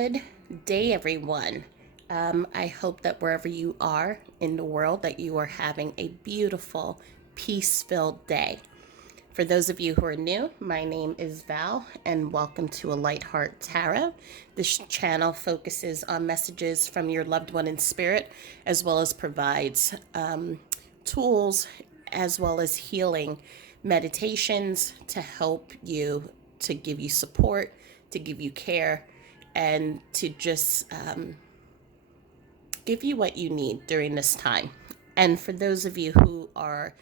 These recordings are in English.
Good day, everyone. I hope that wherever you are in the world, that you are having a beautiful, peace-filled day. For those of you who are new, my name is Val, and welcome to A Light Heart Tarot. This channel focuses on messages from your loved one in spirit, as well as provides tools, as well as healing meditations to help you, to give you support, to give you care, and to just give you what you need during this time. And for those of you who are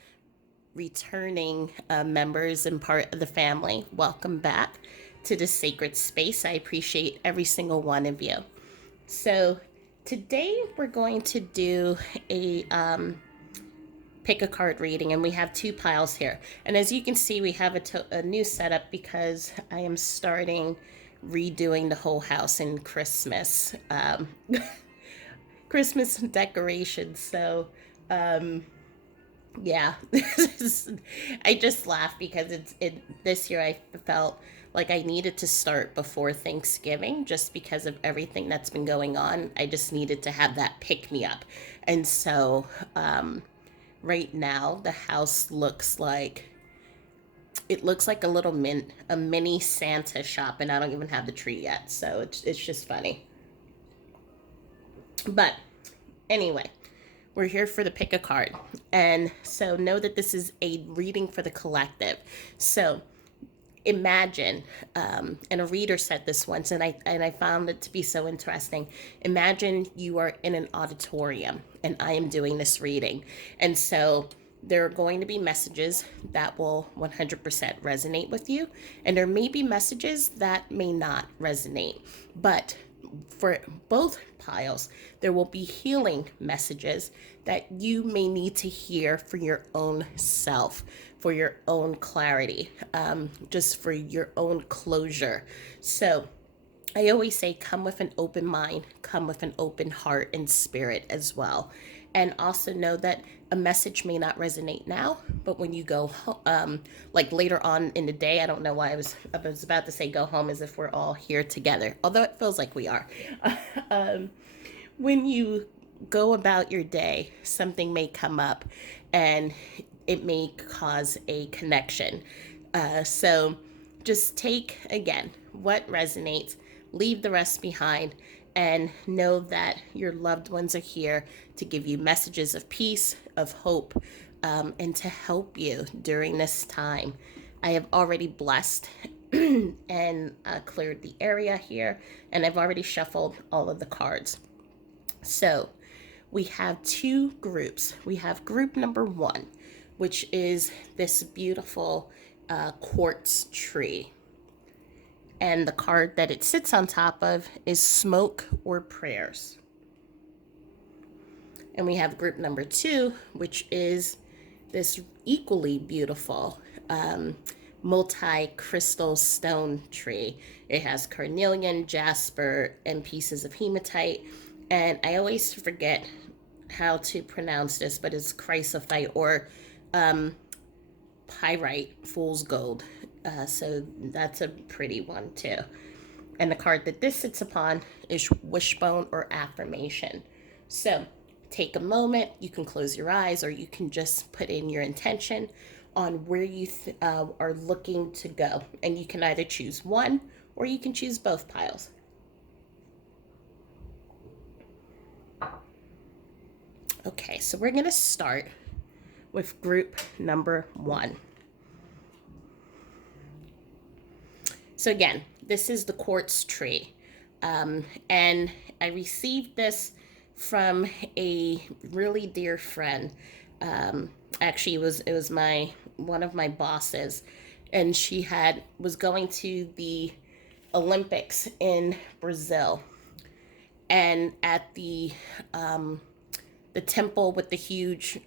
returning members and part of the family, welcome back to the sacred space. I appreciate every single one of you. So today we're going to do a pick a card reading, and we have two piles here. And as you can see, we have a new setup because I am starting redoing the whole house in Christmas Christmas decorations. So yeah, I just laugh because this year I felt like I needed to start before Thanksgiving just because of everything that's been going on. I just needed to have that pick me up. And so right now the house looks like a little a mini Santa shop, and I don't even have the tree yet. So it's just funny. But anyway, we're here for the pick a card. And so know that this is a reading for the collective. So imagine, and a reader said this once, and I found it to be so interesting. Imagine you are in an auditorium and I am doing this reading. And so there are going to be messages that will 100% resonate with you, and there may be messages that may not resonate. But for both piles, there will be healing messages that you may need to hear for your own self, for your own clarity, just for your own closure. So I always say, come with an open mind, come with an open heart and spirit as well. And also know that a message may not resonate now, but when you go home, like later on in the day, I don't know why I was about to say go home as if we're all here together, although it feels like we are. When you go about your day, something may come up and it may cause a connection. So just take, again, what resonates, leave the rest behind, and know that your loved ones are here to give you messages of peace, of hope, and to help you during this time. I have already blessed and cleared the area here, and I've already shuffled all of the cards. So we have two groups. We have group number one, which is this beautiful quartz tree. And the card that it sits on top of is smoke or prayers. And we have group number two, which is this equally beautiful multi-crystal stone tree. It has carnelian, jasper, and pieces of hematite. And I always forget how to pronounce this, but it's chrysoprase or pyrite, fool's gold. So that's a pretty one too. And the card that this sits upon is wishbone or affirmation. So take a moment. You can close your eyes, or you can just put in your intention on where you are looking to go. And you can either choose one or you can choose both piles. Okay, so we're going to start with group number one. So again, this is the quartz tree. And I received this from a really dear friend. Actually, it was one of my bosses, and she was going to the Olympics in Brazil, and at the temple with the huge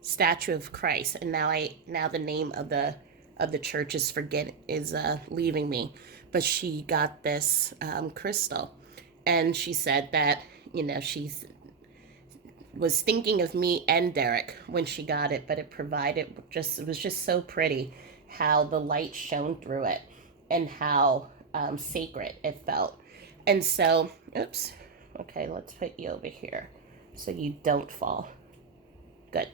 statue of Christ. And now the name of the church is leaving me, but she got this crystal, and she said that she was thinking of me and Derek when she got it, but it was just so pretty how the light shone through it and how sacred it felt. And so, oops, okay, let's put you over here so you don't fall. Good.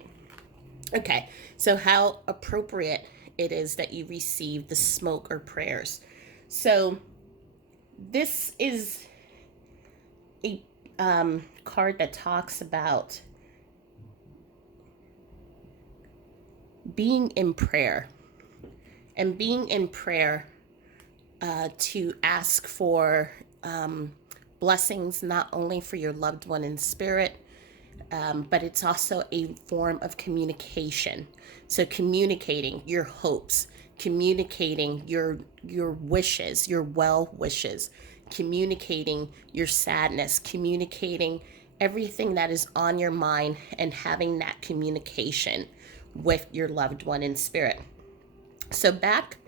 Okay, so how appropriate it is that you receive the smoke or prayers. So, this is a card that talks about being in prayer and being in prayer to ask for blessings not only for your loved one in spirit, but it's also a form of communication. So communicating your hopes, communicating your wishes, your well wishes, communicating your sadness, communicating everything that is on your mind, and having that communication with your loved one in spirit. So back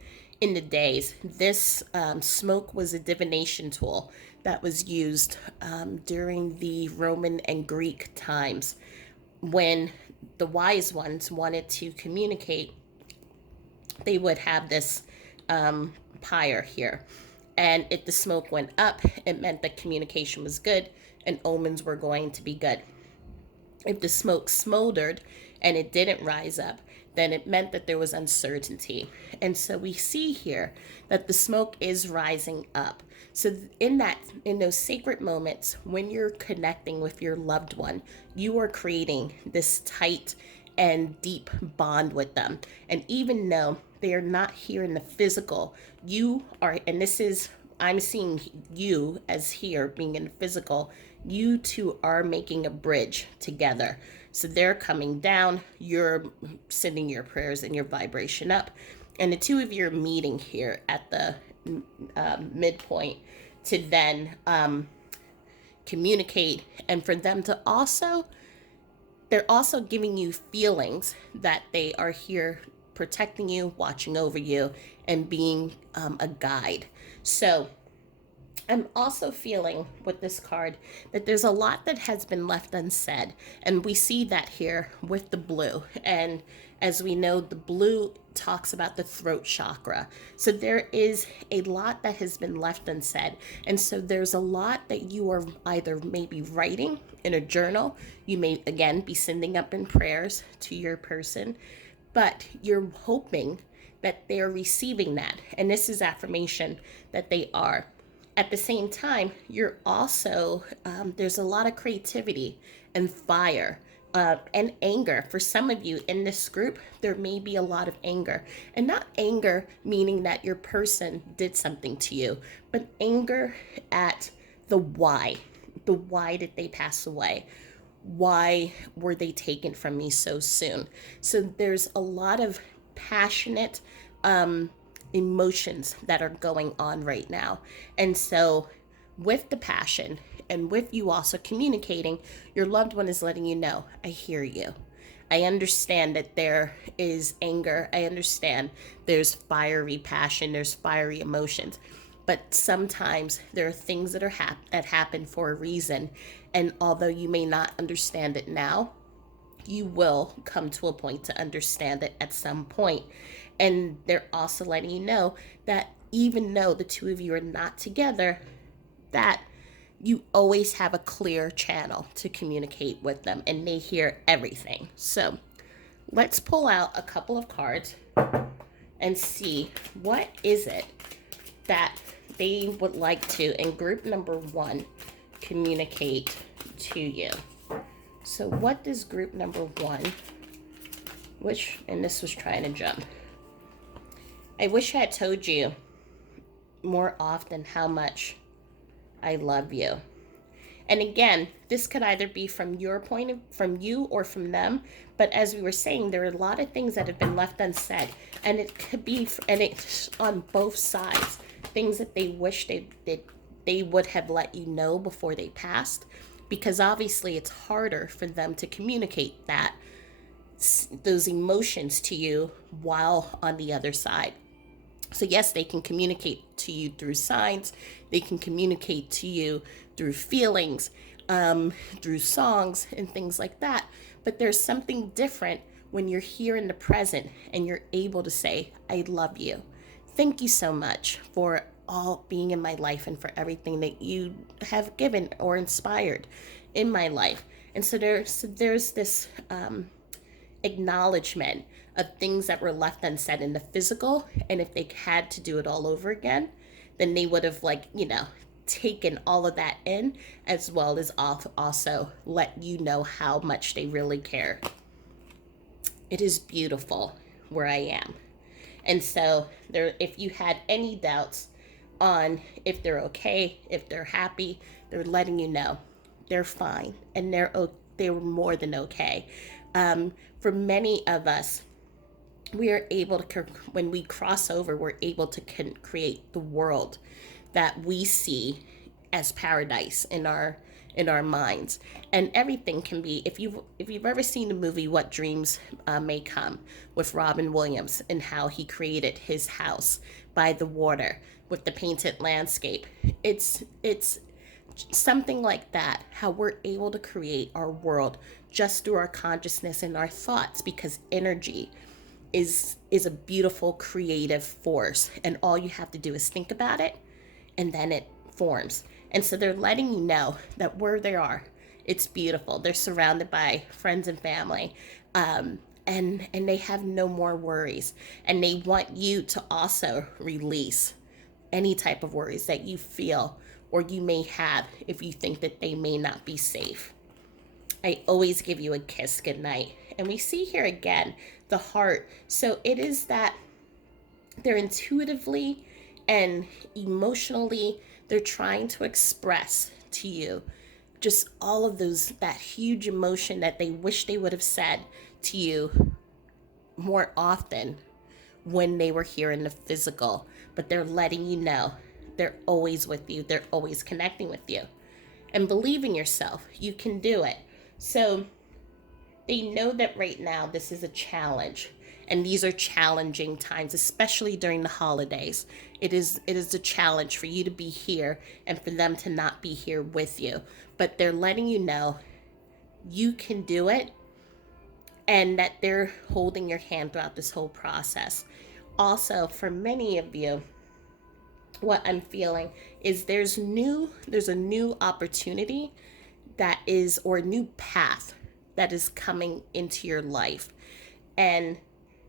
in the days, this smoke was a divination tool that was used during the Roman and Greek times when the wise ones wanted to communicate. They would have this pyre here, and if the smoke went up, it meant that communication was good and omens were going to be good. If the smoke smoldered and it didn't rise up, then it meant that there was uncertainty. And so we see here that the smoke is rising up. So in those sacred moments when you're connecting with your loved one, you are creating this tight and deep bond with them. And even though they are not here in the physical, you are, and this is, I'm seeing you as here being in the physical, you two are making a bridge together. So they're coming down, you're sending your prayers and your vibration up, and the two of you are meeting here at the midpoint to then communicate, and for them to also, they're also giving you feelings that they are here protecting you, watching over you, and being a guide. So I'm also feeling with this card that there's a lot that has been left unsaid. And we see that here with the blue. And as we know, the blue talks about the throat chakra. So there is a lot that has been left unsaid. And so there's a lot that you are either maybe writing in a journal. You may, again, be sending up in prayers to your person, but you're hoping that they're receiving that. And this is affirmation that they are. At the same time, you're also, there's a lot of creativity and fire and anger. For some of you in this group, there may be a lot of anger. And not anger meaning that your person did something to you, but anger at the why. The why did they pass away? Why were they taken from me so soon? So there's a lot of passionate emotions that are going on right now. And so with the passion and with you also communicating, your loved one is letting you know, I hear you. I understand that there is anger. I understand there's fiery passion, there's fiery emotions. But sometimes there are things that that happen for a reason. And although you may not understand it now, you will come to a point to understand it at some point. And they're also letting you know that even though the two of you are not together, that you always have a clear channel to communicate with them and they hear everything. So let's pull out a couple of cards and see what is it that they would like to, in group number 1, communicate to you. So what does group number 1, and this was trying to jump. I wish I had told you more often how much I love you. And again, this could either be from from you or from them. But as we were saying, there are a lot of things that have been left unsaid, and it could be, and it's on both sides, things that they wish they would have let you know before they passed, because obviously it's harder for them to communicate those emotions to you while on the other side. So yes, they can communicate to you through signs. They can communicate to you through feelings, through songs and things like that. But there's something different when you're here in the present and you're able to say, I love you. Thank you so much for all being in my life and for everything that you have given or inspired in my life. And so there's this acknowledgement of things that were left unsaid in the physical. And if they had to do it all over again, then they would have, like, taken all of that in, as well as also let you know how much they really care. It is beautiful where I am. And so there, if you had any doubts on if they're okay, if they're happy, they're letting you know they're fine, and they're more than okay. For many of us, we are able to, when we cross over, we're able to create the world that we see as paradise in our minds. And everything can be, if you've ever seen the movie What Dreams May Come, with Robin Williams, and how he created his house by the water with the painted landscape, it's something like that, how we're able to create our world just through our consciousness and our thoughts, because energy is a beautiful creative force, and all you have to do is think about it, and then it forms. And so they're letting you know that where they are, it's beautiful. They're surrounded by friends and family, and they have no more worries, and they want you to also release any type of worries that you feel or you may have, if you think that they may not be safe. I always give you a kiss goodnight. And we see here again the heart. So it is that they're intuitively and emotionally, they're trying to express to you just all of those, that huge emotion that they wish they would have said to you more often when they were here in the physical. But they're letting you know they're always with you, they're always connecting with you. And believe in yourself, you can do it. So they know that right now this is a challenge, and these are challenging times, especially during the holidays. It is a challenge for you to be here and for them to not be here with you. But they're letting you know you can do it, and that they're holding your hand throughout this whole process. Also, for many of you, what I'm feeling is there's a new opportunity that is, or a new path that is coming into your life. And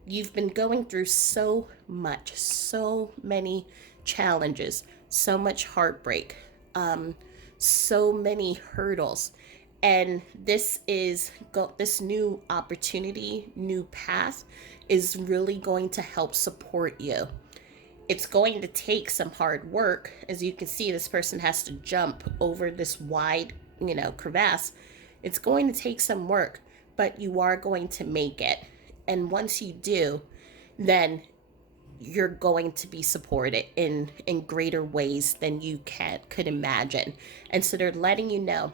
you've been going through so much, so many challenges, so much heartbreak, so many hurdles. And this new opportunity, new path is really going to help support you. It's going to take some hard work. As you can see, this person has to jump over this wide, crevasse. It's going to take some work, but you are going to make it. And once you do, then you're going to be supported in greater ways than you could imagine. And so they're letting you know,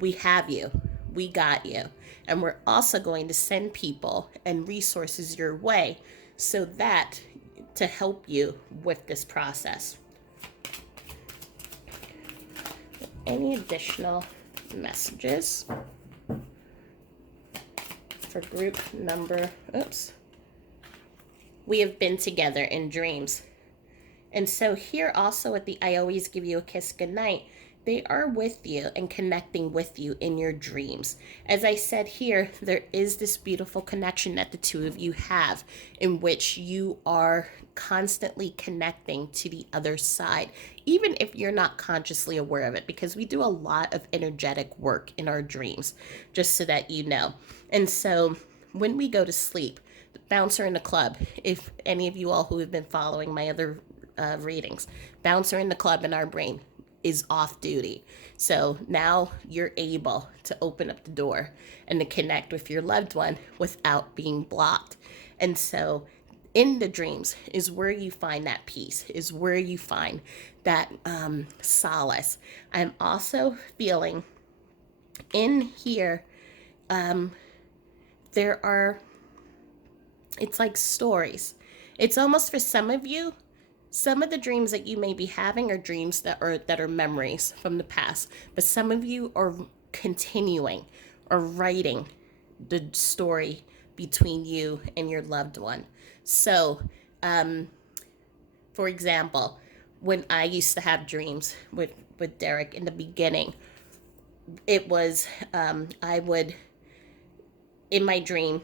we have you, we got you. And we're also going to send people and resources your way, so that to help you with this process. Any additional messages for group number, we have been together in dreams. And so here also at the I always give you a kiss goodnight, they are with you and connecting with you in your dreams. As I said here, there is this beautiful connection that the two of you have, in which you are constantly connecting to the other side, even if you're not consciously aware of it, because we do a lot of energetic work in our dreams, just so that you know. And so when we go to sleep, the bouncer in the club, if any of you all who have been following my other readings, bouncer in the club in our brain is off duty. So now you're able to open up the door and to connect with your loved one without being blocked. And so in the dreams is where you find that peace, is where you find that solace. I'm also feeling in here, it's like stories. It's almost, for some of you, some of the dreams that you may be having are dreams that are memories from the past, but some of you are continuing or writing the story between you and your loved one. So, for example, when I used to have dreams with Derek in the beginning, it was I would, in my dream,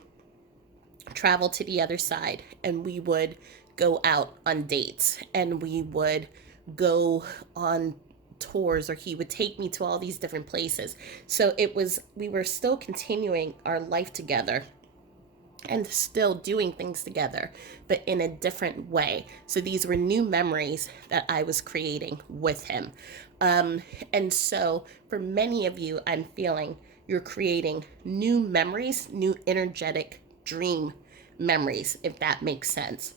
travel to the other side, and we would go out on dates, and we would go on tours, or he would take me to all these different places. So it was, we were still continuing our life together and still doing things together, but in a different way. So these were new memories that I was creating with him. And so for many of you, I'm feeling you're creating new memories, new energetic dream memories, if that makes sense.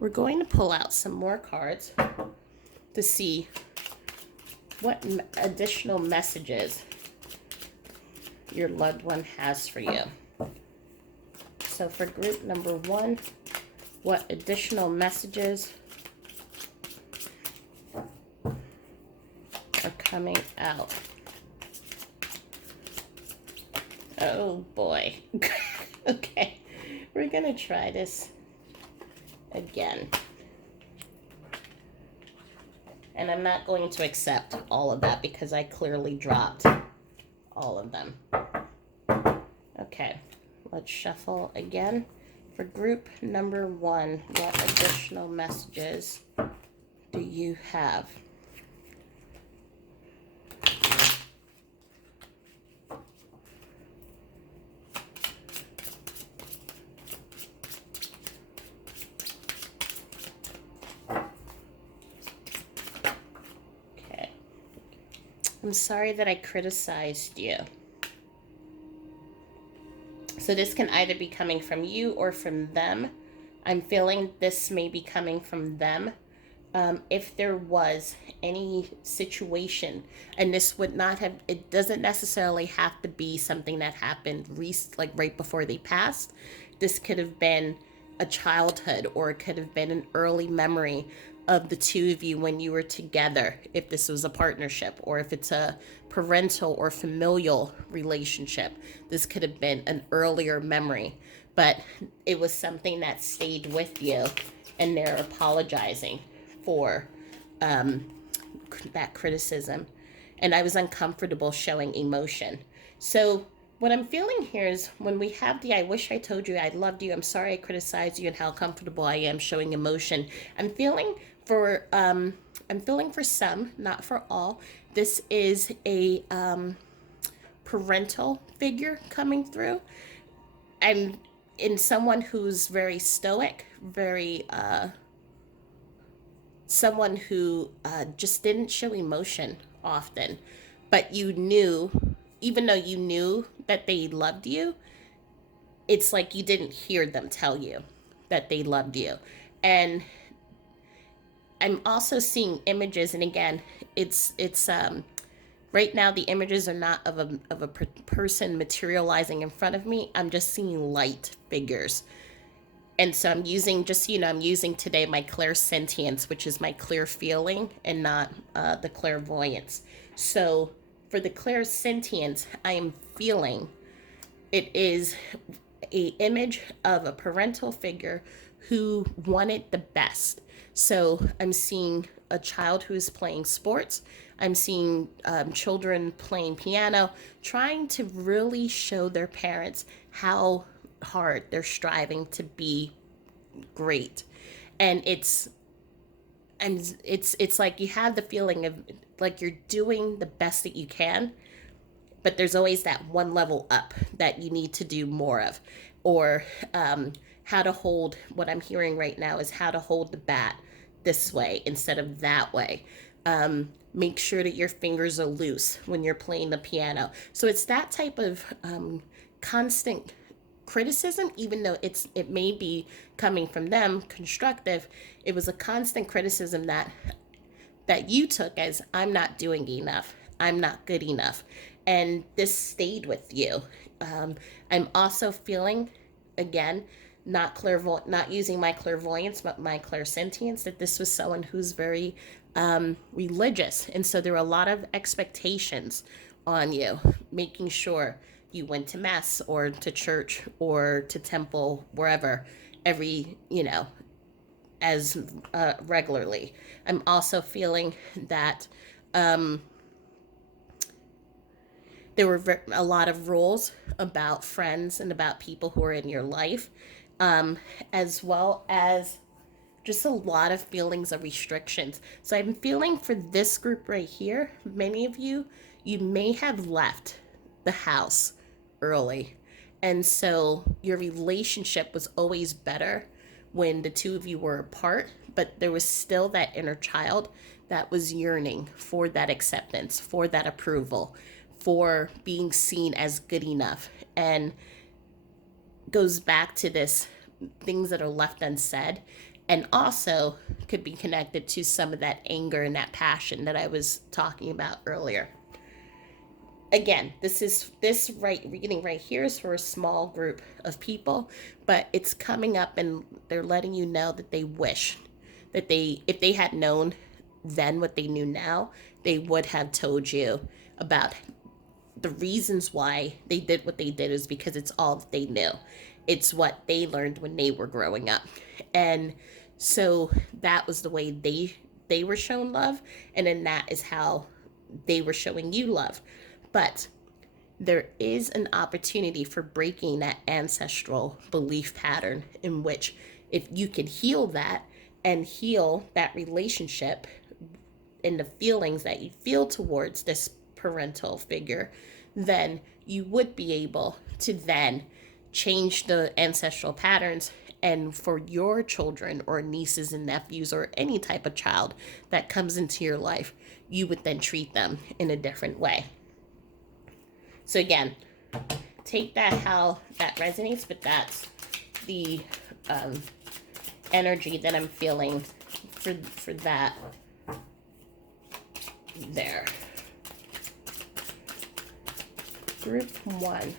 We're going to pull out some more cards to see what additional messages your loved one has for you. So for group number one, what additional messages are coming out? Oh boy. Okay, we're gonna try this again. And I'm not going to accept all of that because I clearly dropped all of them. Okay, let's shuffle again. For group number one, what additional messages do you have? Okay. I'm sorry that I criticized you. So this can either be coming from you or from them. I'm feeling this may be coming from them. If there was any situation, and this would not have, it doesn't necessarily have to be something that happened like right before they passed. This could have been a childhood, or it could have been an early memory of the two of you when you were together, if this was a partnership, or if it's a parental or familial relationship. This could have been an earlier memory, but it was something that stayed with you, and they're apologizing for that criticism. And I was uncomfortable showing emotion. So what I'm feeling here is, when we have the I wish I told you I loved you, I'm sorry I criticized you, and how comfortable I am showing emotion. I'm feeling for some, not for all. This is a parental figure coming through. I'm in someone who's very stoic, very someone who just didn't show emotion often, but you knew, even though you knew that they loved you, it's like you didn't hear them tell you that they loved you. And I'm also seeing images, and again, it's right now the images are not of a person materializing in front of me. I'm just seeing light figures. And so I'm using, just, I'm using today my clairsentience, which is my clear feeling, and not the clairvoyance. So for the clairsentience, I am feeling it is a image of a parental figure who wanted the best. So I'm seeing a child who is playing sports. I'm seeing children playing piano, trying to really show their parents how hard they're striving to be great. And it's like you have the feeling of like you're doing the best that you can, but there's always that one level up that you need to do more of. Or how to hold, what I'm hearing right now is how to hold the bat this way instead of that way. Make sure that your fingers are loose when you're playing the piano. So it's that type of constant criticism, even though it may be coming from them constructive. It was a constant criticism that you took as, I'm not doing enough, I'm not good enough, and this stayed with you. I'm also feeling, again, not using my clairvoyance, but my clairsentience, that this was someone who's very religious, and so there were a lot of expectations on you, making sure you went to mass or to church or to temple, wherever, every as regularly. I'm also feeling that um, there were a lot of rules about friends and about people who are in your life, as well as just a lot of feelings of restrictions. So I'm feeling for this group right here, many of you, you may have left the house early. And so your relationship was always better when the two of you were apart, but there was still that inner child that was yearning for that acceptance, for that approval, for being seen as good enough. And goes back to this things that are left unsaid, and also could be connected to some of that anger and that passion that I was talking about earlier. Again, this right reading right here is for a small group of people, but it's coming up and they're letting you know that they wish that they, if they had known then what they knew now, they would have told you about the reasons why they did what they did is because it's all that they knew. It's what they learned when they were growing up. And so that was the way they were shown love, and then that is how they were showing you love. But there is an opportunity for breaking that ancestral belief pattern in which if you can heal that and heal that relationship and the feelings that you feel towards this parental figure, then you would be able to then change the ancestral patterns. And for your children or nieces and nephews or any type of child that comes into your life, you would then treat them in a different way. So again, take that how that resonates, but that's the energy that I'm feeling for that there. Group 1.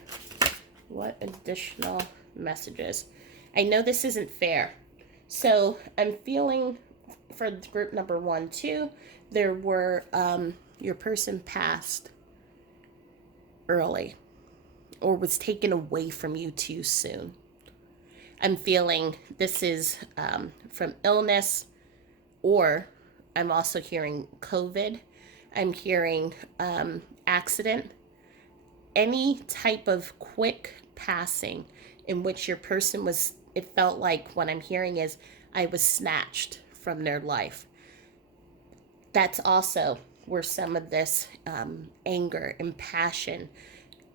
What additional messages? I know this isn't fair. So I'm feeling for group number 1, 2, there were your person passed early or was taken away from you too soon. I'm feeling this is from illness, or I'm also hearing COVID. I'm hearing accident, any type of quick passing in which your person was, it felt like what I'm hearing is I was snatched from their life. That's also where some of this anger and passion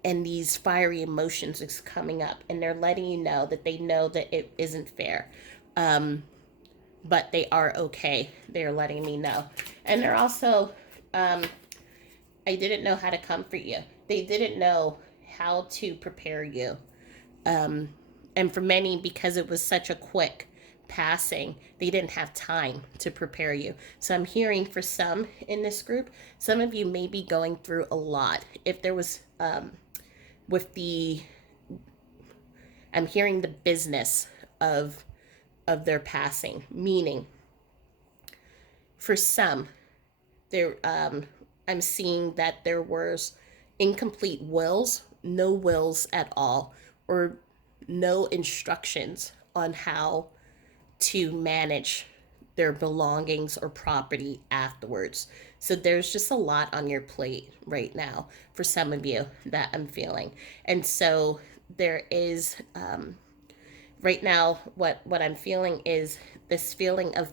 and these fiery emotions is coming up, and they're letting you know that they know that it isn't fair, but they are okay. They're letting me know. And they're also I didn't know how to comfort you. They didn't know how to prepare you. And for many, because it was such a quick passing, they didn't have time to prepare you. So I'm hearing for some in this group, some of you may be going through a lot. If there was, with the, I'm hearing the business of their passing, meaning for some, there, I'm seeing that there was incomplete wills, no wills at all, or no instructions on how to manage their belongings or property afterwards. So there's just a lot on your plate right now for some of you that I'm feeling. And so there is, right now, what I'm feeling is this feeling of,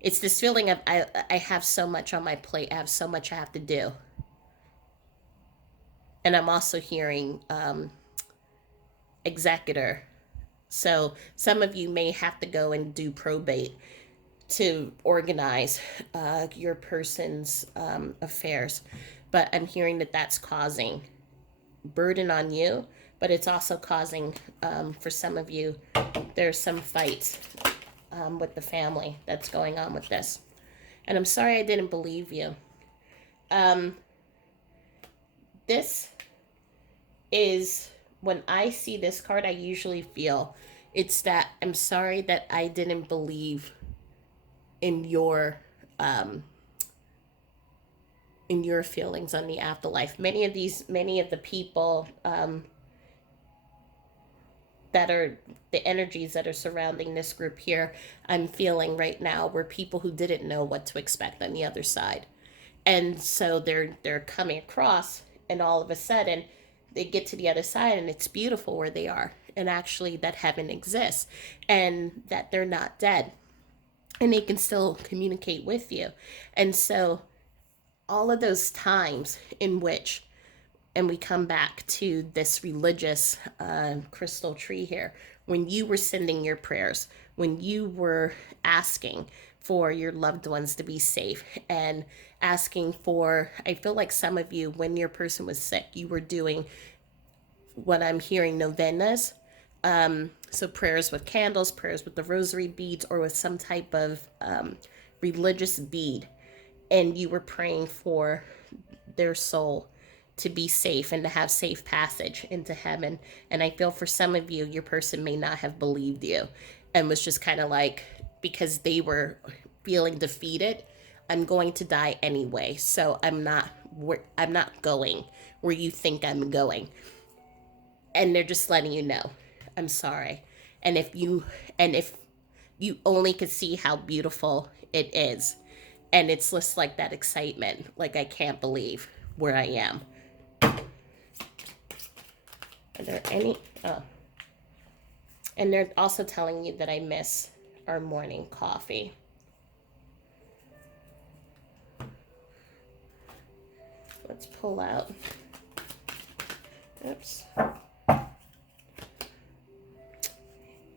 it's this feeling of I have so much on my plate. I have so much I have to do. And I'm also hearing executor. So some of you may have to go and do probate to organize your person's affairs. But I'm hearing that that's causing burden on you, but it's also causing, for some of you, there's some fights with the family that's going on with this. And I'm sorry I didn't believe you. This is, when I see this card, I usually feel it's that I'm sorry that I didn't believe in um, your feelings on the afterlife. Many of the people, that are the energies that are surrounding this group here, I'm feeling right now, were people who didn't know what to expect on the other side. And so they're coming across, and all of a sudden they get to the other side, and it's beautiful where they are, and actually that heaven exists, and that they're not dead, and they can still communicate with you. And so all of those times in which, and we come back to this religious crystal tree here, when you were sending your prayers, when you were asking for your loved ones to be safe, and asking for, I feel like some of you, when your person was sick, you were doing what I'm hearing, novenas. So prayers with candles, prayers with the rosary beads, or with some type of religious bead, and you were praying for their soul to be safe and to have safe passage into heaven. And I feel for some of you, your person may not have believed you, and was just kind of like, because they were feeling defeated, I'm going to die anyway, so I'm not going where you think I'm going. And they're just letting you know, I'm sorry. And if you only could see how beautiful it is, and it's just like that excitement, like, I can't believe where I am. Are there any? Oh. And they're also telling you that I miss our morning coffee. Let's pull out. Oops.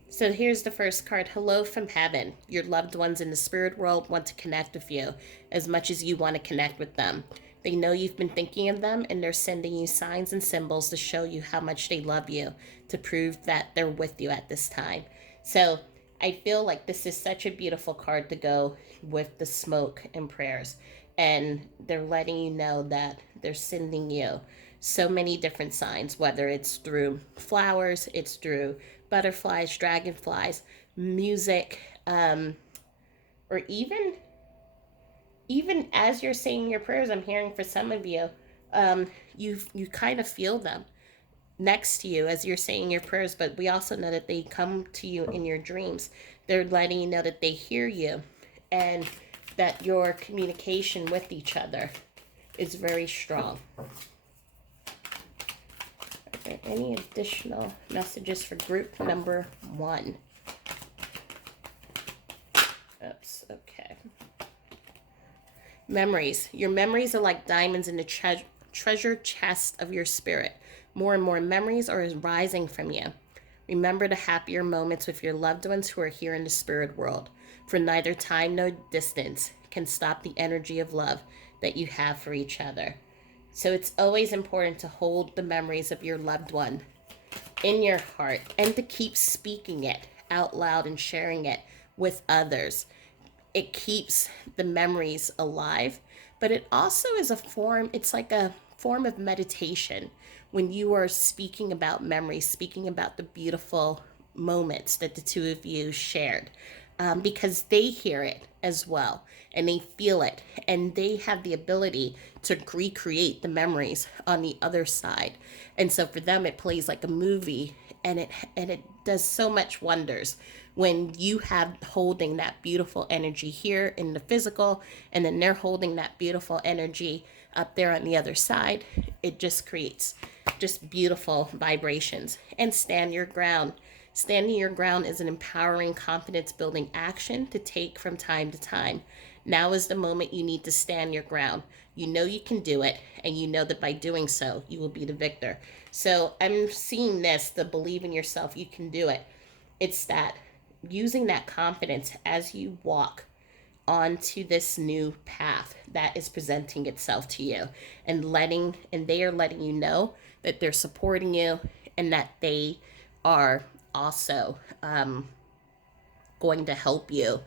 So here's the first card. Hello from heaven. Your loved ones in the spirit world want to connect with you as much as you want to connect with them. They know you've been thinking of them, and they're sending you signs and symbols to show you how much they love you, to prove that they're with you at this time. So I feel like this is such a beautiful card to go with the smoke and prayers. And they're letting you know that they're sending you so many different signs, whether it's through flowers, it's through butterflies, dragonflies, music, or even as you're saying your prayers, I'm hearing for some of you, you kind of feel them next to you as you're saying your prayers. But we also know that they come to you in your dreams. They're letting you know that they hear you, and that your communication with each other is very strong. Are there any additional messages for group number 1? Oops, okay. Memories. Your memories are like diamonds in the treasure chest of your spirit. More and more memories are rising from you. Remember the happier moments with your loved ones who are here in the spirit world, for neither time nor distance can stop the energy of love that you have for each other. So it's always important to hold the memories of your loved one in your heart, and to keep speaking it out loud and sharing it with others. It keeps the memories alive, but it also is it's like a form of meditation when you are speaking about memories, speaking about the beautiful moments that the two of you shared, because they hear it as well, and they feel it, and they have the ability to recreate the memories on the other side. And so for them, it plays like a movie, and it does so much wonders when you have holding that beautiful energy here in the physical, and then they're holding that beautiful energy up there on the other side. It just creates just beautiful vibrations. And stand your ground. Standing your ground is an empowering, confidence building action to take from time to time. Now is the moment you need to stand your ground. You know you can do it, and you know that by doing so, you will be the victor. So I'm seeing this, the believe in yourself, you can do it. It's that using that confidence as you walk onto this new path that is presenting itself to you, and they are letting you know that they're supporting you, and that they are also going to help you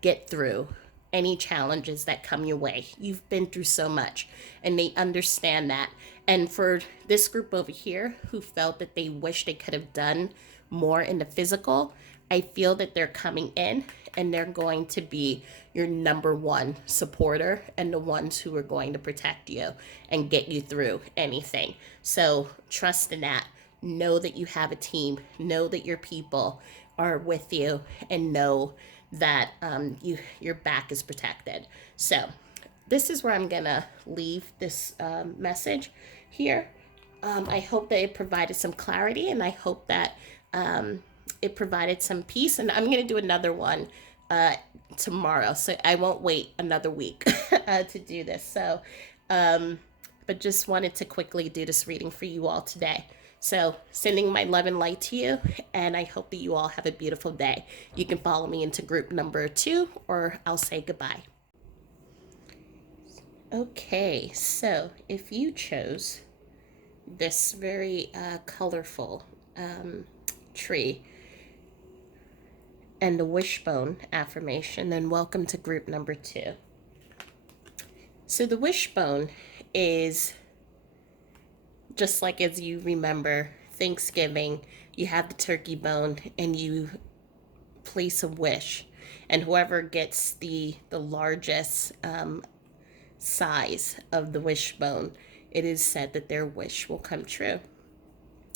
get through any challenges that come your way. You've been through so much, and they understand that. And for this group over here who felt that they wish they could have done more in the physical, I feel that they're coming in, and they're going to be your number one supporter, and the ones who are going to protect you and get you through anything. So trust in that. know that you have a team, know that your people are with you, and know that your back is protected. So this is where I'm gonna leave this message here. I hope that it provided some clarity, and I hope that it provided some peace. And I'm gonna do another one uh, tomorrow, so I won't wait another week to do this. So, but just wanted to quickly do this reading for you all today. So, sending my love and light to you, and I hope that you all have a beautiful day. You can follow me into group number 2, or I'll say goodbye. Okay, so if you chose this very colorful tree and the wishbone affirmation, then welcome to group number 2. So the wishbone is just like, as you remember, Thanksgiving, you have the turkey bone and you place a wish, and whoever gets the largest size of the wishbone, it is said that their wish will come true.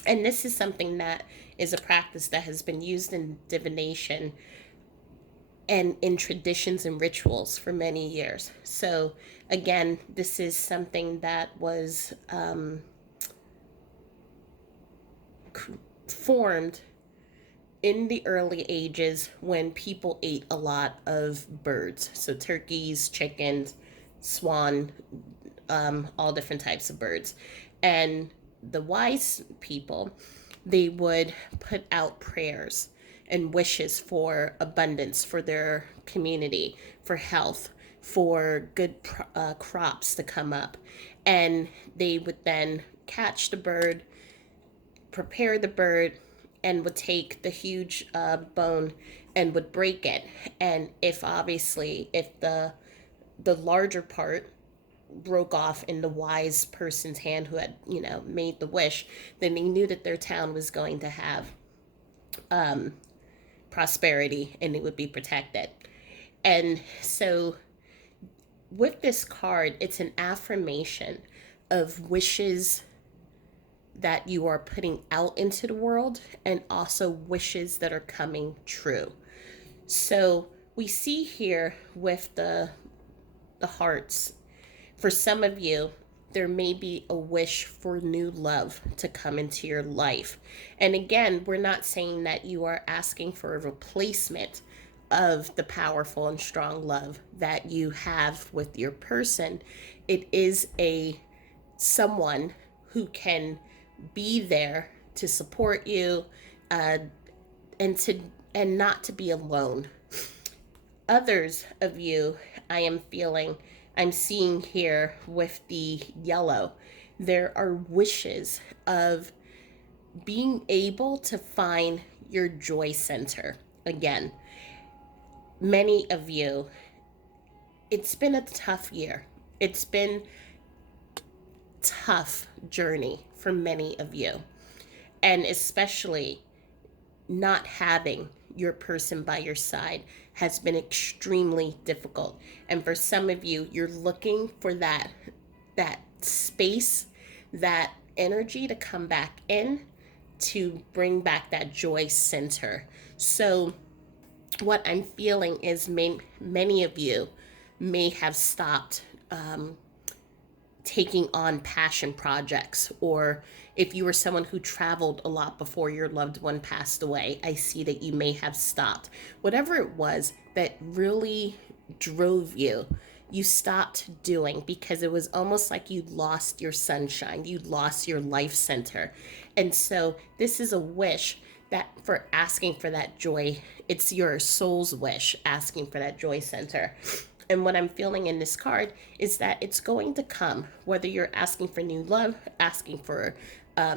And this is something that is a practice that has been used in divination and in traditions and rituals for many years. So again, this is something that was formed in the early ages when people ate a lot of birds. So turkeys, chickens, swan, all different types of birds. And the wise people, they would put out prayers and wishes for abundance for their community, for health, for good crops to come up. And they would then catch the bird, prepare the bird, and would take the huge bone and would break it. And if the larger part broke off in the wise person's hand who had made the wish, then they knew that their town was going to have prosperity and it would be protected. And so with this card, it's an affirmation of wishes that you are putting out into the world, and also wishes that are coming true. So we see here with the hearts, for some of you, there may be a wish for new love to come into your life. And again, we're not saying that you are asking for a replacement of the powerful and strong love that you have with your person. It is someone who can be there to support you, and not to be alone. Others of you, I'm seeing here with the yellow, there are wishes of being able to find your joy center again. Many of you, it's been a tough year. It's been tough journey for many of you, and especially not having your person by your side has been extremely difficult. And for some of you, you're looking for that space, that energy to come back in, to bring back that joy center. So what I'm feeling is many of you may have stopped taking on passion projects, or if you were someone who traveled a lot before your loved one passed away, I see that you may have stopped. Whatever it was that really drove you, you stopped doing, because it was almost like you lost your sunshine, you lost your life center. And so this is a wish that, for asking for that joy, it's your soul's wish, asking for that joy center. And what I'm feeling in this card is that it's going to come, whether you're asking for new love, asking for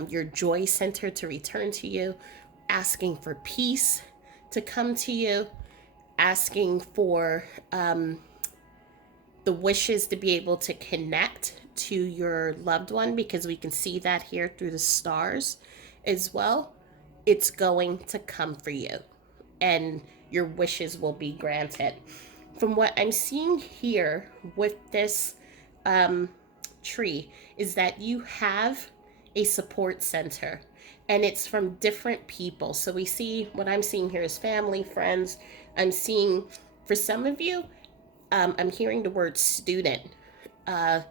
your joy center to return to you, asking for peace to come to you, asking for the wishes to be able to connect to your loved one, because we can see that here through the stars as well. It's going to come for you, and your wishes will be granted. From what I'm seeing here with this tree, is that you have a support center, and it's from different people. So we see, what I'm seeing here is family, friends. I'm seeing, for some of you, I'm hearing the word student. Uh,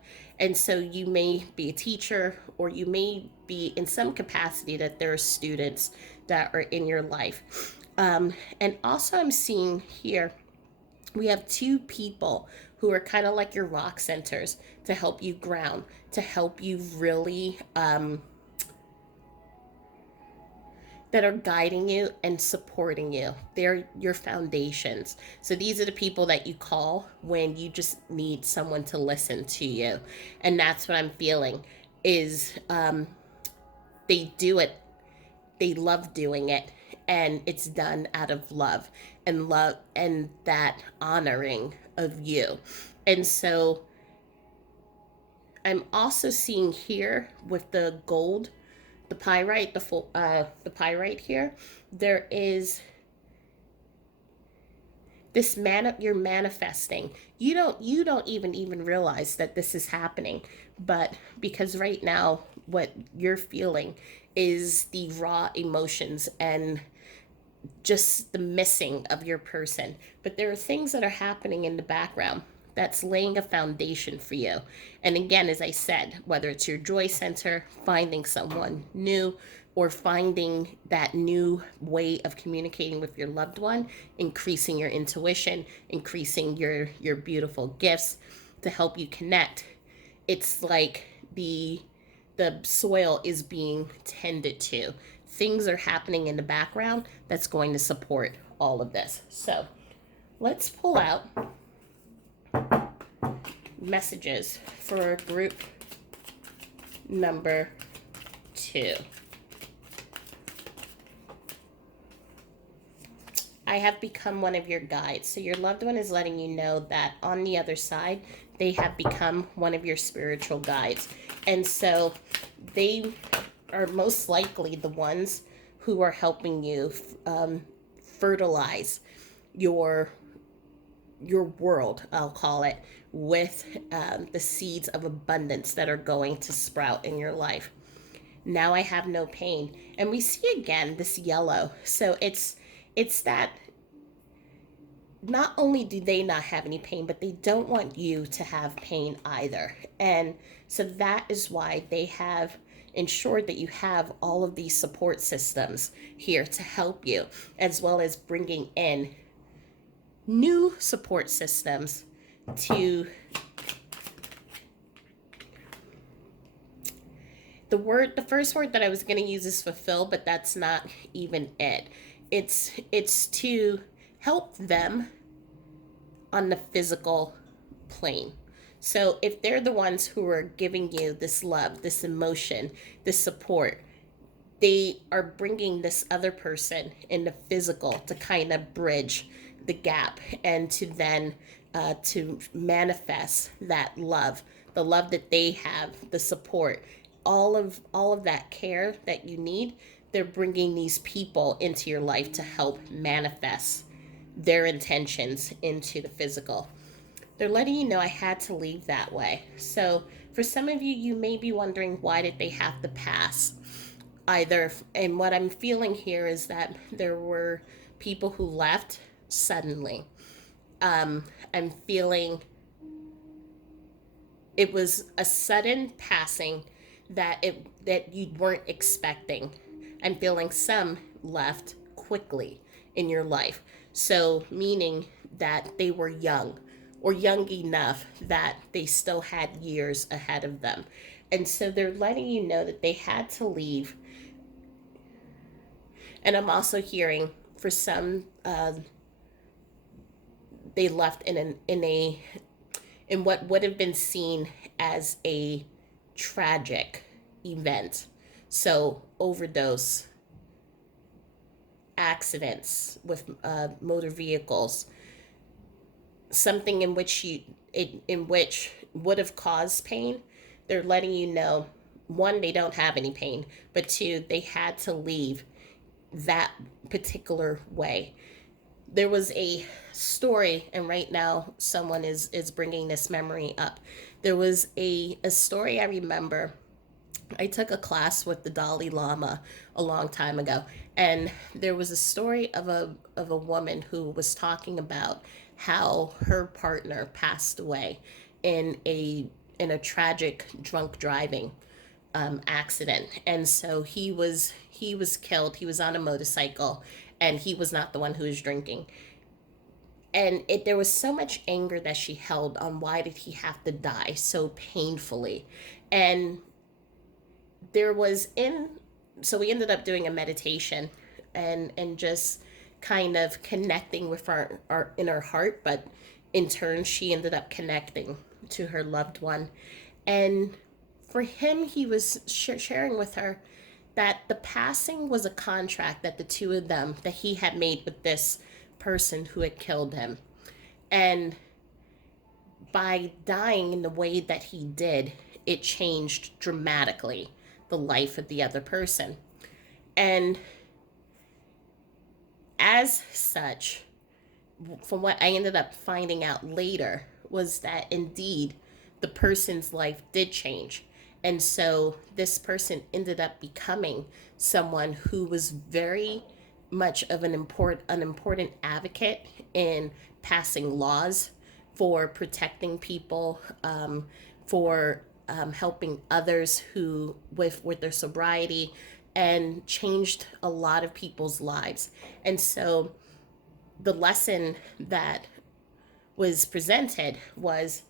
and so you may be a teacher, or you may be in some capacity that there are students that are in your life. And also, I'm seeing here we have two people who are kind of like your rock centers to help you ground, to help you really that are guiding you and supporting you. They're your foundations. So these are the people that you call when you just need someone to listen to you. And that's what I'm feeling is they do it. They love doing it, and it's done out of love and that honoring of you. And so I'm also seeing here with the gold, the pyrite, the pyrite here, there is this man you're manifesting. You don't even realize that this is happening, but because right now what you're feeling is the raw emotions and just the missing of your person. But there are things that are happening in the background that's laying a foundation for you. And again, as I said, whether it's your joy center, finding someone new, or finding that new way of communicating with your loved one, increasing your intuition, increasing your beautiful gifts to help you connect. It's like the soil is being tended to. Things are happening in the background that's going to support all of this. So let's pull out messages for group number 2. I have become one of your guides. So your loved one is letting you know that on the other side, they have become one of your spiritual guides. And so they are most likely the ones who are helping you fertilize your world, I'll call it, with the seeds of abundance that are going to sprout in your life. Now I have no pain. And we see again this yellow. So it's that not only do they not have any pain, but they don't want you to have pain either. And so that is why they have ensured that you have all of these support systems here to help you, as well as bringing in new support systems to the first word that I was going to use is fulfill, but that's not even it. It's to help them on the physical plane. So if they're the ones who are giving you this love, this emotion, this support, they are bringing this other person in the physical to kind of bridge the gap and to then to manifest that love, the love that they have, the support, all of that care that you need. They're bringing these people into your life to help manifest their intentions into the physical. They're letting you know I had to leave that way. So for some of you, you may be wondering, why did they have to pass? Either, and what I'm feeling here is that there were people who left suddenly. I'm feeling it was a sudden passing that you weren't expecting. I'm feeling some left quickly in your life. So meaning that they were young or young enough that they still had years ahead of them. And so they're letting you know that they had to leave. And I'm also hearing for some, they left in what would have been seen as a tragic event. So overdose, accidents with motor vehicles, something in which would have caused pain. They're letting you know, one, they don't have any pain, but two, they had to leave that particular way. There was a story, and right now someone is bringing this memory up. There was a story I remember I took a class with the Dalai Lama a long time ago, and there was a story of a woman who was talking about how her partner passed away in a tragic drunk driving accident, and so he was killed. He was on a motorcycle, and he was not the one who was drinking. And there was so much anger that she held on why did he have to die so painfully, and there was in so we ended up doing a meditation and just kind of connecting with our inner heart, but in turn she ended up connecting to her loved one. And for him, he was sharing with her that the passing was a contract that the two of them that he had made with this person who had killed him. And by dying in the way that he did, it changed dramatically the life of the other person. And as such, from what I ended up finding out later, was that indeed the person's life did change. And so this person ended up becoming someone who was very much of an important advocate in passing laws for protecting people, for helping others who with their sobriety, and changed a lot of people's lives. And so the lesson that was presented was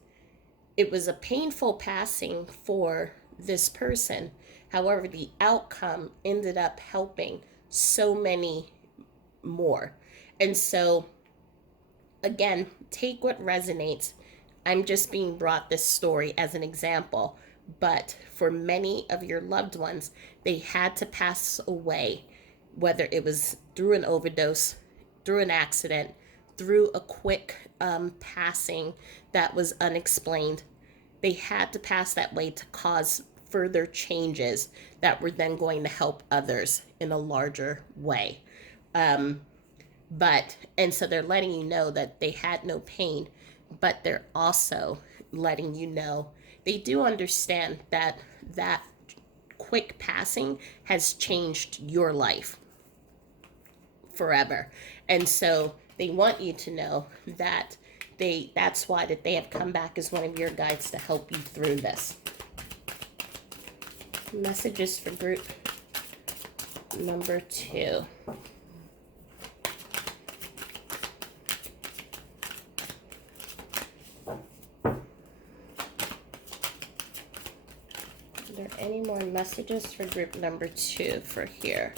it was a painful passing for this person. However, the outcome ended up helping so many more. And so, again, take what resonates. I'm just being brought this story as an example, but for many of your loved ones, they had to pass away, whether it was through an overdose, through an accident, through a quick passing that was unexplained. They had to pass that way to cause further changes that were then going to help others in a larger way. Um, and so they're letting you know that they had no pain, but they're also letting you know they do understand that that quick passing has changed your life forever. And so they want you to know that that's why that they have come back as one of your guides to help you through this. Messages for group number 2. Are there any more messages for group number 2 for here?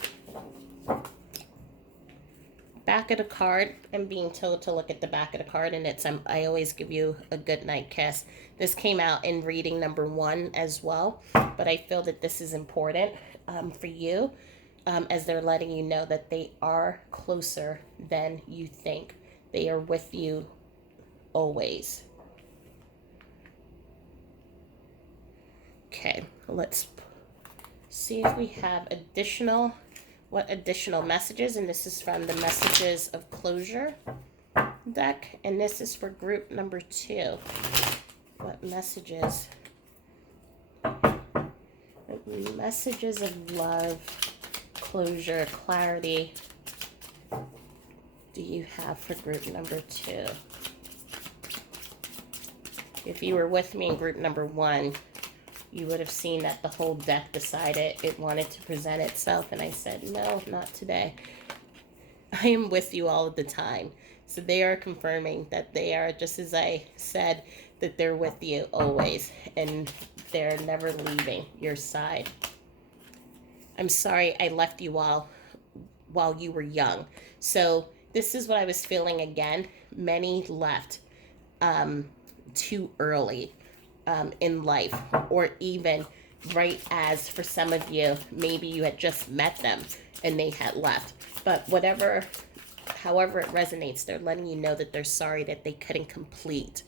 Back of the card, I'm being told to look at the back of the card, and it's I always give you a good night kiss. This came out in reading number 1 as well, but I feel that this is important for you, as they're letting you know that they are closer than you think. They are with you always. Okay, let's see if we have additional messages, and this is from the Messages of Closure deck, and this is for group number 2. What messages of love, closure, clarity do you have for group number 2? If you were with me in group number 1, you would have seen that the whole deck decided it wanted to present itself, and I said, no, not today. I am with you all of the time. So they are confirming that they are, just as I said, that they're with you always, and they're never leaving your side. I'm sorry I left you all while you were young. So this is what I was feeling again. Many left too early in life, or even right as for some of you, maybe you had just met them and they had left. But however it resonates, they're letting you know that they're sorry that they couldn't complete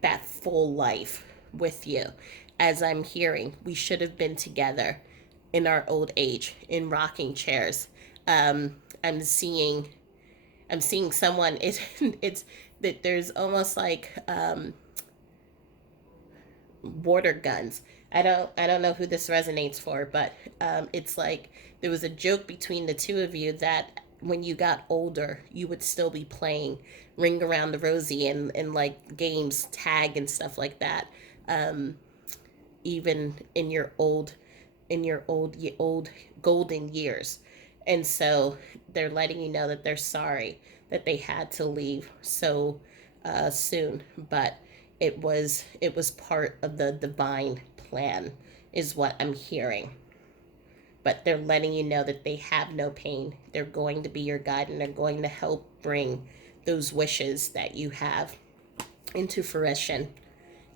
that full life with you. As I'm hearing, we should have been together in our old age in rocking chairs. I'm seeing someone. It's that there's almost like water guns. I don't know who this resonates for, but it's like there was a joke between the two of you that when you got older, you would still be playing Ring Around the Rosie and like games, tag and stuff like that. Um, Even in your old golden years. And so they're letting you know that they're sorry that they had to leave so soon, but it was part of the divine plan, is what I'm hearing. But they're letting you know that they have no pain. They're going to be your guide, and they're going to help bring those wishes that you have into fruition.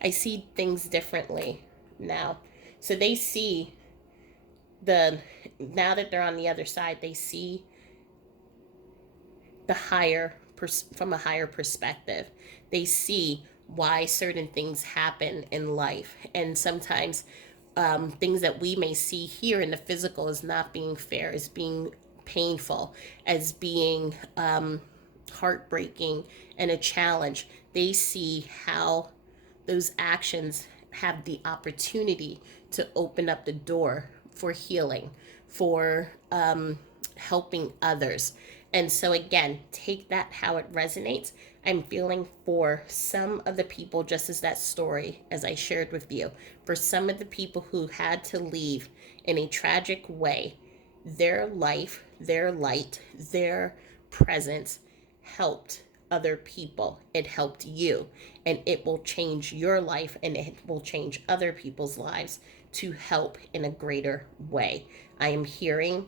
I see things differently now. So they see the now that they're on the other side, they see the higher from a higher perspective. They see why certain things happen in life, and sometimes things that we may see here in the physical as not being fair, as being painful, as being heartbreaking and a challenge. They see how those actions have the opportunity to open up the door for healing, for helping others. And so, again, take that how it resonates. I'm feeling for some of the people, just as that story, as I shared with you, for some of the people who had to leave in a tragic way, their life, their light, their presence helped other people. It helped you, and it will change your life, and it will change other people's lives to help in a greater way. I am hearing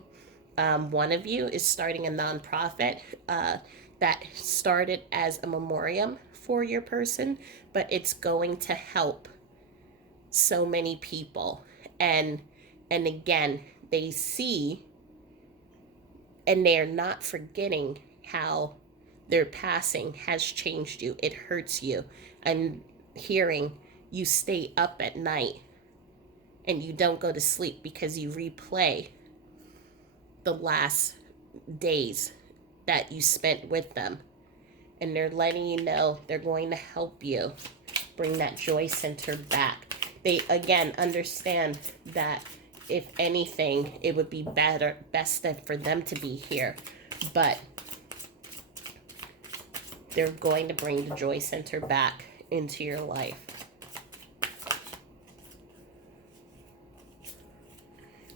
one of you is starting a nonprofit that started as a memoriam for your person, but it's going to help so many people. And again, they see, and they're not forgetting how their passing has changed you. It hurts you. I'm hearing you stay up at night and you don't go to sleep because you replay the last days that you spent with them. And they're letting you know they're going to help you bring that joy center back. They again understand that if anything, it would be best for them to be here. But they're going to bring the joy center back into your life.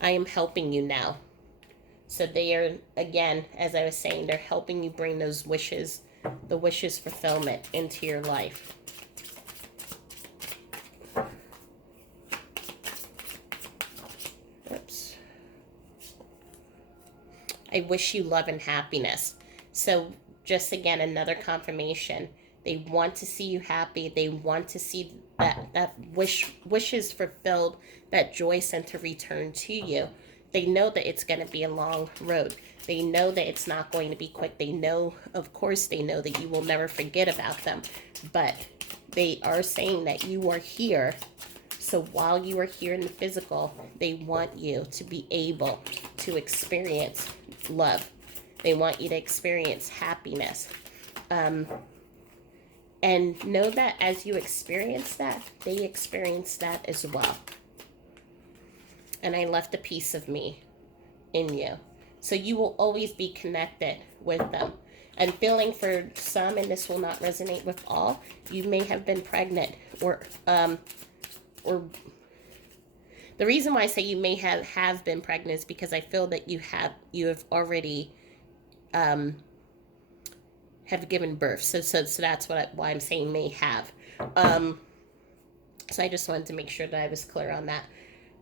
I am helping you now. So they are, again, as I was saying, they're helping you bring those wishes, the wishes fulfillment into your life. Oops. I wish you love and happiness. So just again, another confirmation. They want to see you happy. They want to see that wishes fulfilled, that joy center return to you. They know that it's going to be a long road. They know that it's not going to be quick. They know, of course, they know that you will never forget about them. But they are saying that you are here. So while you are here in the physical, they want you to be able to experience love. They want you to experience happiness. And know that as you experience that, they experience that as well. And I left a piece of me in you. So you will always be connected with them. And feeling for some, and this will not resonate with all, you may have been pregnant, or the reason why I say you may have been pregnant is because I feel that you have already have given birth. So that's why I'm saying may have. So I just wanted to make sure that I was clear on that.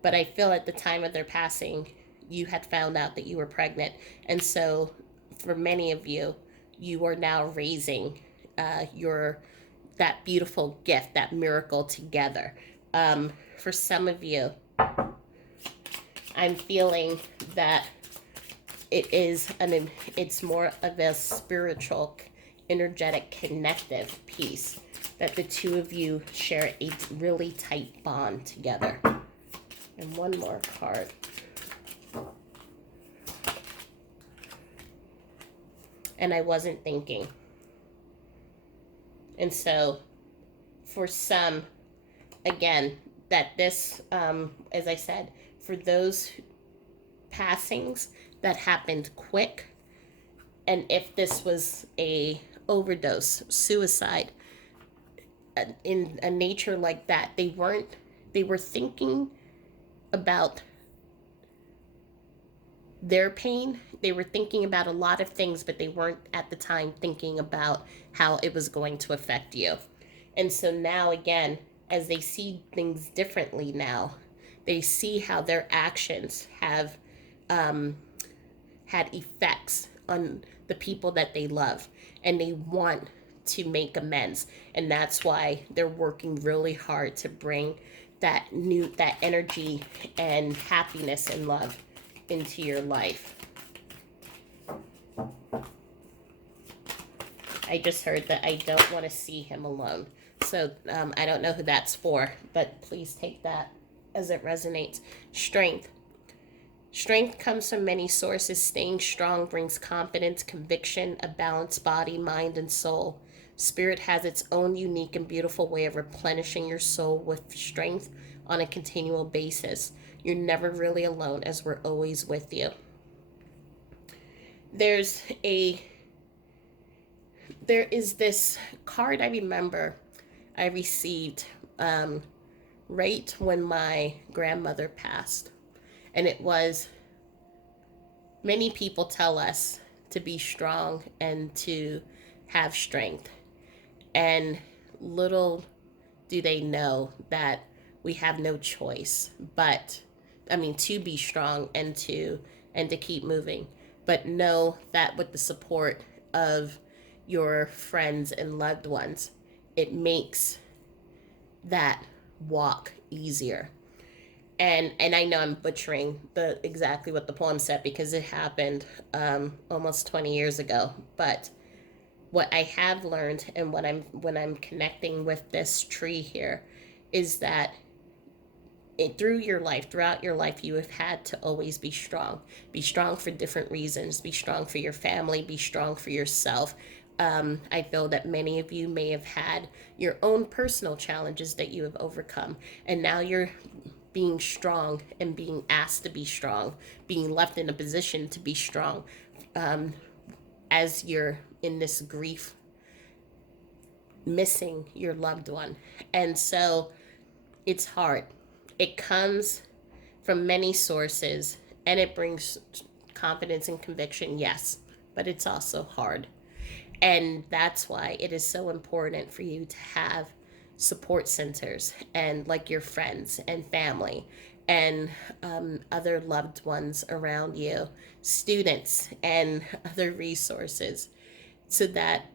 But I feel at the time of their passing, you had found out that you were pregnant. And so for many of you, you are now raising that beautiful gift, that miracle together. For some of you, I'm feeling that it's more of a spiritual, energetic, connective piece, that the two of you share a really tight bond together. And one more card. And I wasn't thinking. And so for some, again, that this, as I said, for those passings that happened quick, and if this was a overdose, suicide, in a nature like that, they were thinking about their pain. They were thinking about a lot of things, but they weren't at the time thinking about how it was going to affect you. And so now, again, as they see things differently now, they see how their actions have um, had effects on the people that they love, and they want to make amends. And that's why they're working really hard to bring that energy and happiness and love into your life. I just heard that I don't want to see him alone. So I don't know who that's for, but please take that as it resonates. Strength. Strength comes from many sources. Staying strong brings confidence, conviction, a balanced body, mind, and soul. Spirit has its own unique and beautiful way of replenishing your soul with strength on a continual basis. You're never really alone, as we're always with you. There's a there is this card I remember I received right when my grandmother passed. And it was, many people tell us to be strong and to have strength. And little do they know that we have no choice but, I mean, to be strong and to keep moving. But know that with the support of your friends and loved ones, it makes that walk easier. And I know I'm butchering the exactly what the poem said because it happened almost 20 years ago. But what I have learned, and what I'm when I'm connecting with this tree here, is that throughout your life, you have had to always be strong. Be strong for different reasons. Be strong for your family. Be strong for yourself. I feel that many of you may have had your own personal challenges that you have overcome, and now you're being strong and being asked to be strong, being left in a position to be strong, as you're in this grief, missing your loved one. And so it's hard. It comes from many sources, and it brings confidence and conviction, yes, but it's also hard. And that's why it is so important for you to have support centers, and like your friends and family and other loved ones around you, students, and other resources, so that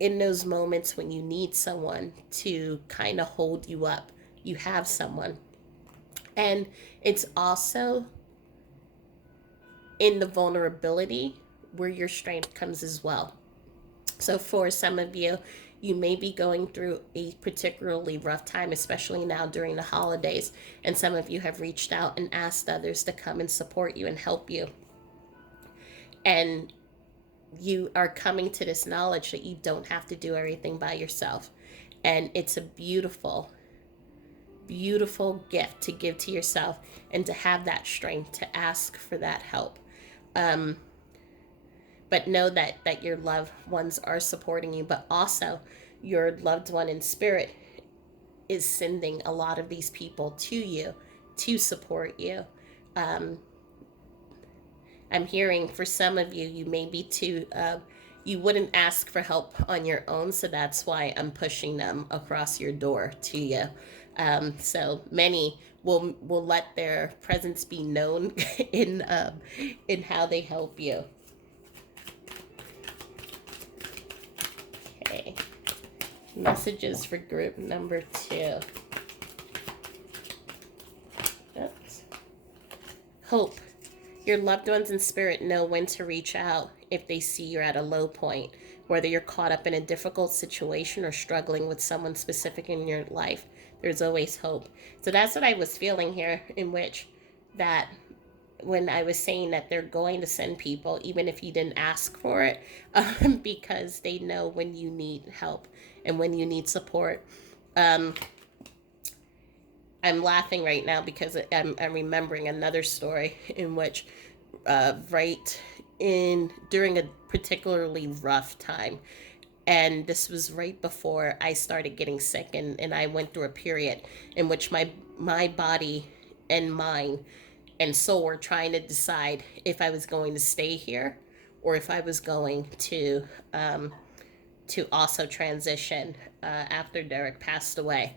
in those moments when you need someone to kind of hold you up, you have someone. And it's also in the vulnerability where your strength comes as well. So for some of you, you may be going through a particularly rough time, especially now during the holidays. And some of you have reached out and asked others to come and support you and help you. And you are coming to this knowledge that you don't have to do everything by yourself. And it's a beautiful, beautiful gift to give to yourself, and to have that strength to ask for that help. Um, but know that your loved ones are supporting you, but also your loved one in spirit is sending a lot of these people to you to support you. um, I'm hearing for some of you, you may be too you wouldn't ask for help on your own, so that's why I'm pushing them across your door to you. So many will let their presence be known in how they help you. Okay. Messages for group number 2. Oops. Hope. Your loved ones in spirit know when to reach out if they see you're at a low point, whether you're caught up in a difficult situation or struggling with someone specific in your life. There's always hope. So that's what I was feeling here, in which that when I was saying that they're going to send people, even if you didn't ask for it, because they know when you need help and when you need support. I'm laughing right now because I'm remembering another story in which, right in during a particularly rough time, and this was right before I started getting sick, and I went through a period in which my body and mind and soul were trying to decide if I was going to stay here or if I was going to also transition after Derek passed away.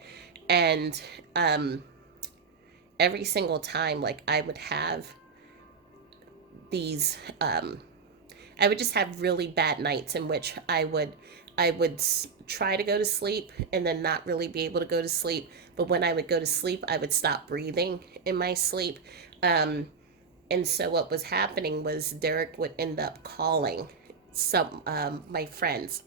And every single time, like, I would have these I would just have really bad nights in which I would try to go to sleep and then not really be able to go to sleep. But when I would go to sleep, I would stop breathing in my sleep. Um, and so what was happening was Derek would end up calling some my friends,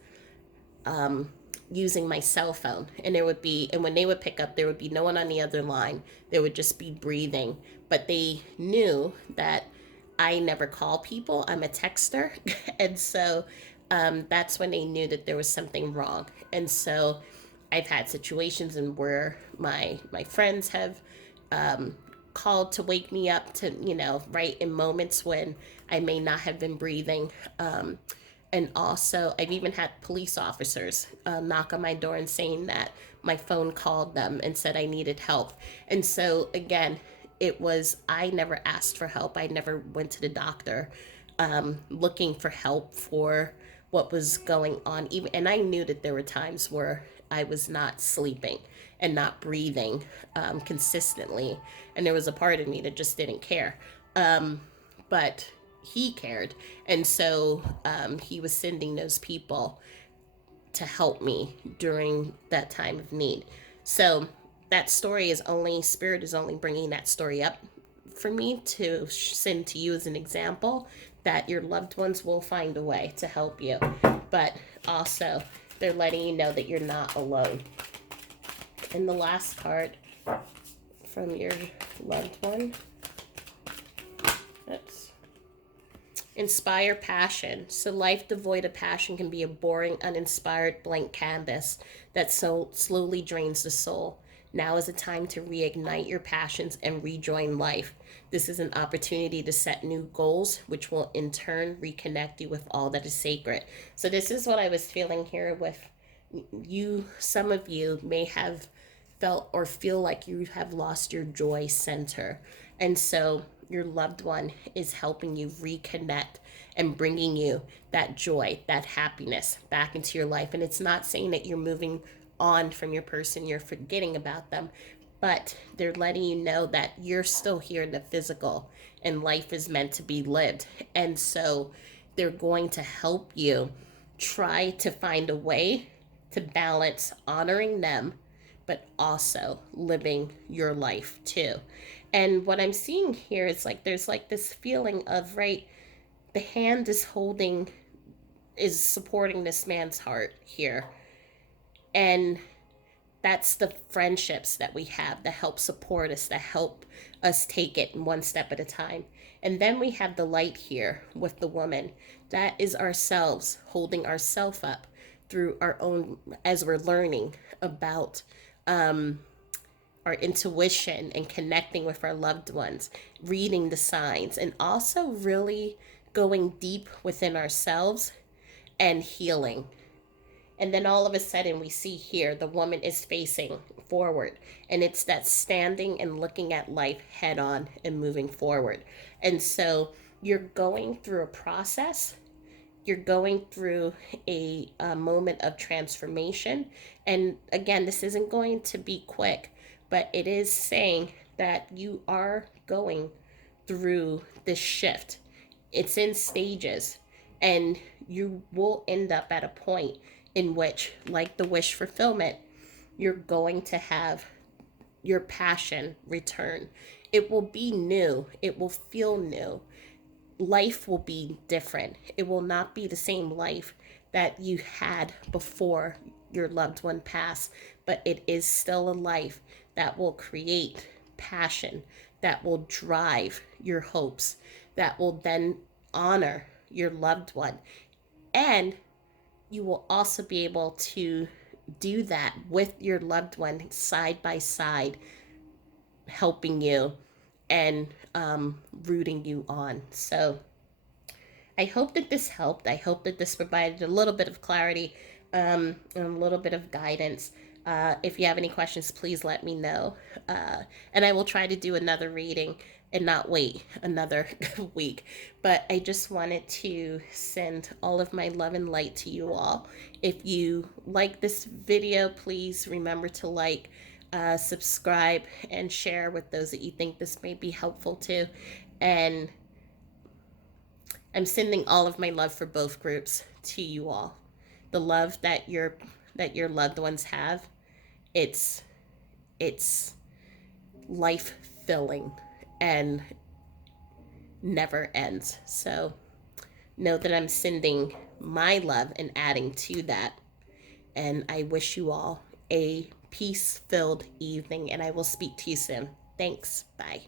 um, using my cell phone, and when they would pick up, there would be no one on the other line. There would just be breathing. But they knew that I never call people. I'm a texter, and so that's when they knew that there was something wrong. And so I've had situations in where my friends have called to wake me up, to, right in moments when I may not have been breathing. And also, I've even had police officers knock on my door and saying that my phone called them and said I needed help. And so, again, I never asked for help. I never went to the doctor looking for help for what was going on. And I knew that there were times where I was not sleeping and not breathing consistently. And there was a part of me that just didn't care. But he cared. And so he was sending those people to help me during that time of need. So that story is only, Spirit is only bringing that story up for me to send to you as an example that your loved ones will find a way to help you. But also, they're letting you know that you're not alone. And the last card from your loved one. Oops. Inspire passion. So life devoid of passion can be a boring, uninspired blank canvas that so slowly drains the soul. Now is the time to reignite your passions and rejoin life. This is an opportunity to set new goals, which will in turn reconnect you with all that is sacred. So this is what I was feeling here with you. Some of you may have felt or feel like you have lost your joy center. And so your loved one is helping you reconnect and bringing you that joy, that happiness back into your life. And it's not saying that you're moving on from your person, you're forgetting about them, but they're letting you know that you're still here in the physical and life is meant to be lived. And so they're going to help you try to find a way to balance honoring them but also living your life too. And what I'm seeing here is like there's like this feeling of, right, the hand is supporting this man's heart here. And that's the friendships that we have that help support us, that help us take it one step at a time. And then we have the light here with the woman. That is ourselves holding ourselves up through our own, as we're learning about our intuition and connecting with our loved ones, reading the signs, and also really going deep within ourselves and healing. And then all of a sudden, we see here the woman is facing forward, and it's that standing and looking at life head on and moving forward. And so you're going through a process, you're going through a moment of transformation. And again, this isn't going to be quick, but it is saying that you are going through this shift. It's in stages, and you will end up at a point in which, like the wish fulfillment, you're going to have your passion return. It will be new, it will feel new. Life will be different. It will not be the same life that you had before your loved one passed, but it is still a life that will create passion, that will drive your hopes, that will then honor your loved one. And you will also be able to do that with your loved one side by side, helping you and rooting you on. So I hope that this helped. I hope that this provided a little bit of clarity and a little bit of guidance. If you have any questions, please let me know. And I will try to do another reading and not wait another week. But I just wanted to send all of my love and light to you all. If you like this video, please remember to like, subscribe, and share with those that you think this may be helpful to. And I'm sending all of my love for both groups to you all. The love that your loved ones have, it's it's life filling and never ends. So know that I'm sending my love and adding to that. And I wish you all a peace filled evening, and I will speak to you soon. Thanks. Bye.